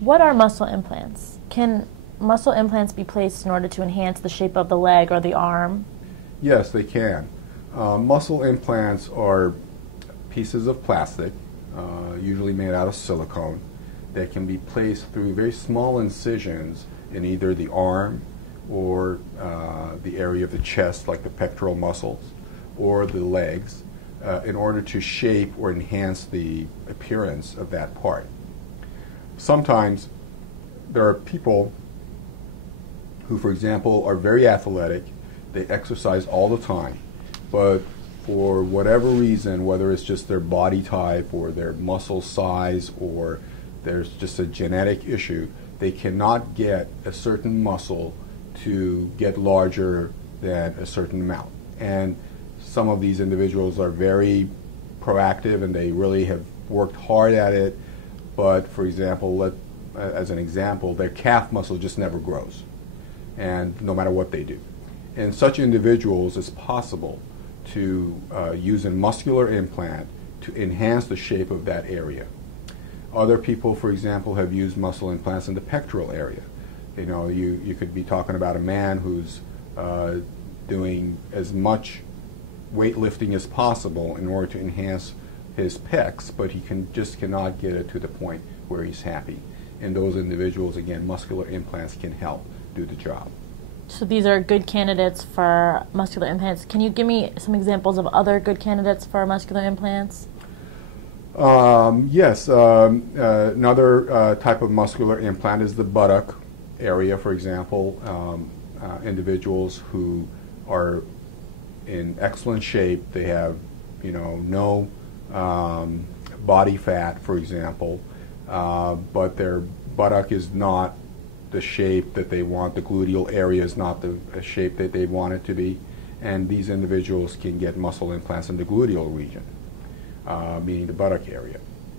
What are muscle implants? Can muscle implants be placed in order to enhance the shape of the leg or the arm? Yes, they can. Muscle implants are pieces of plastic, usually made out of silicone, that can be placed through very small incisions in either the arm or the area of the chest, like the pectoral muscles, or the legs, in order to shape or enhance the appearance of that part. Sometimes there are people who, for example, are very athletic, they exercise all the time, but for whatever reason, whether it's just their body type or their muscle size or there's just a genetic issue, they cannot get a certain muscle to get larger than a certain amount. And some of these individuals are very proactive and they really have worked hard at it, but for example, as an example, their calf muscle just never grows, and no matter what they do. In such individuals, it's possible to use a muscular implant to enhance the shape of that area. Other people, for example, have used muscle implants in the pectoral area. You know, you could be talking about a man who's doing as much weightlifting as possible in order to enhance his pecs, but he just cannot get it to the point where he's happy. In those individuals, again, muscular implants can help do the job. So these are good candidates for muscular implants. Can you give me some examples of other good candidates for muscular implants? Yes. Another type of muscular implant is the buttock area, for example. Individuals who are in excellent shape, they have, no body fat, for example, but their buttock is not the shape that they want, the gluteal area is not the shape that they want it to be, and these individuals can get muscle implants in the gluteal region, meaning the buttock area,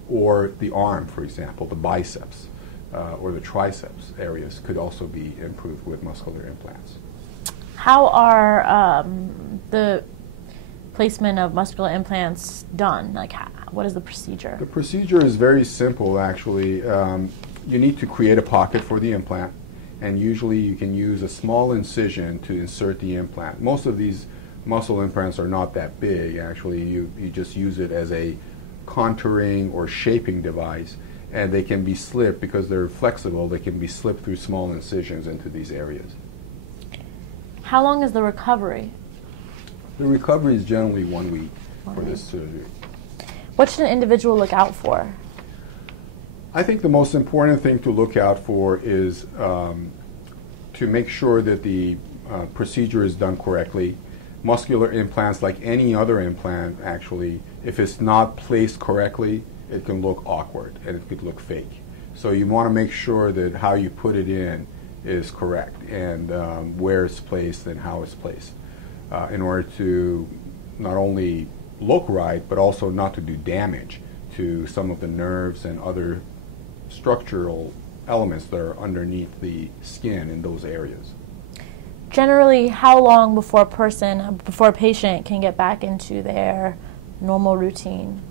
or the arm, for example, the biceps or the triceps areas could also be improved with muscular implants. How are the placement of muscular implants done? Like, what is the procedure? The procedure is very simple, actually. You need to create a pocket for the implant, and usually you can use a small incision to insert the implant. Most of these muscle implants are not that big, actually. You just use it as a contouring or shaping device, and they can be slipped because they're flexible. They can be slipped through small incisions into these areas. How long is the recovery? The recovery is generally 1 week for this surgery. What should an individual look out for? I think the most important thing to look out for is to make sure that the procedure is done correctly. Muscular implants, like any other implant, actually, if it's not placed correctly, it can look awkward and it could look fake. So you want to make sure that how you put it in is correct, and where it's placed and how it's placed, in order to not only look right, but also not to do damage to some of the nerves and other structural elements that are underneath the skin in those areas. Generally, how long before a patient can get back into their normal routine?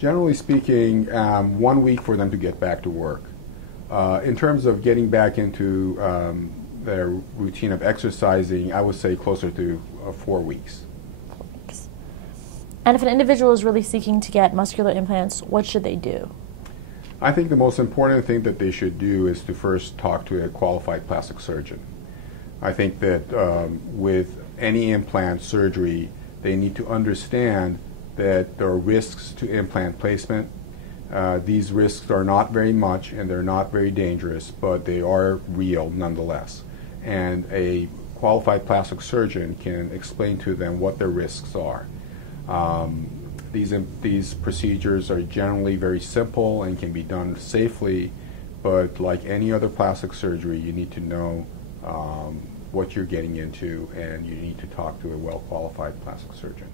Generally speaking, 1 week for them to get back to work. In terms of getting back into their routine of exercising, I would say closer to 4 weeks. 4 weeks. And if an individual is really seeking to get muscular implants, what should they do? I think the most important thing that they should do is to first talk to a qualified plastic surgeon. I think that with any implant surgery, they need to understand that there are risks to implant placement. These risks are not very much and they're not very dangerous, but they are real nonetheless. And a qualified plastic surgeon can explain to them what their risks are. These procedures are generally very simple and can be done safely, but like any other plastic surgery, you need to know what you're getting into, and you need to talk to a well-qualified plastic surgeon.